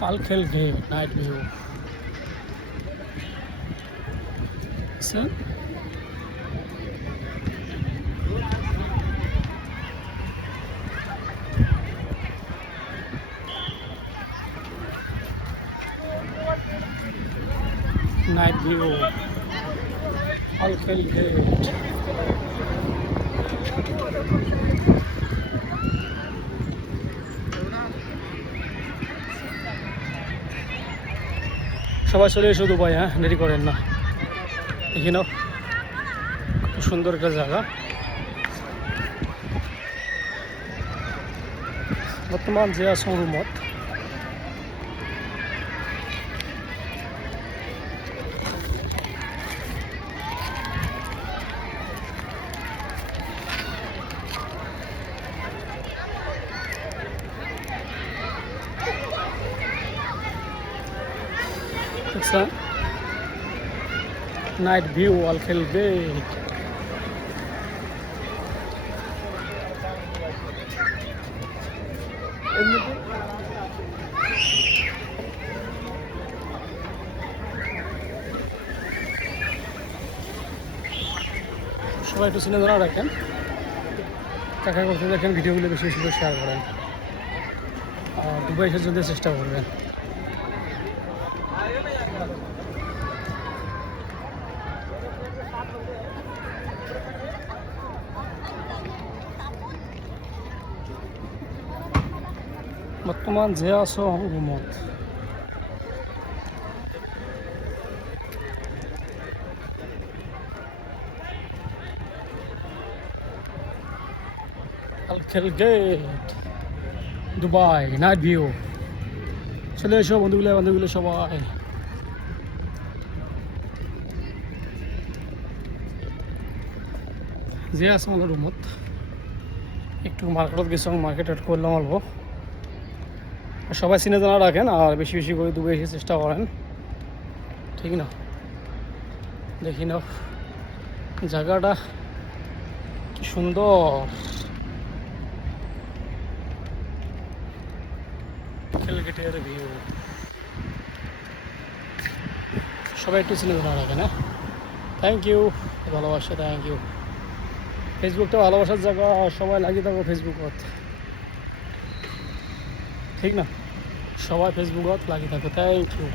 Alkhel Gate night view. See? Night view. Alkhel Gate. সবাই চলে এসো দুবাই, হ্যাঁ, দেরি করেন না। দেখি নাও, খুব সুন্দর একটা জায়গা। বর্তমান যে আছে রুমত, দেখছেন? নাইট ভিউ আলখেল গেট। সবাই একটু চিনে ধরা রাখেন, কাকা করতে দেখেন, ভিডিওগুলো বেশি বেশি করে শেয়ার করেন, আর দুবাই এসে যেতে চেষ্টা করবেন। বর্তমান যে আছো রুমত, আলখেল গেট দুবাই নাইট ভিউ। চলে এসো বন্ধুগুলো সবাই। যে আছে আমাদের রুমত, একটু মার্কেটত গেছিলাম, মার্কেট করলাম অল্প। সবাই চিনে জানা রাখেন, আর বেশি বেশি করে দুবাই এসে চেষ্টা করেন, ঠিক না? দেখি নাও জায়গাটা কি সুন্দর। খেলগেটের ভিউ। সবাই একটু চিনে জানা রাখেন, হ্যাঁ। থ্যাংক ইউ, ভালোবাসা, থ্যাংক ইউ। ফেসবুকটা ভালোবাসার জায়গা, সবাই লাগিয়ে থাকো ফেসবুকত, ঠিক না? সবাই ফেসবুকত লাগিয়ে থাকো। Thank you.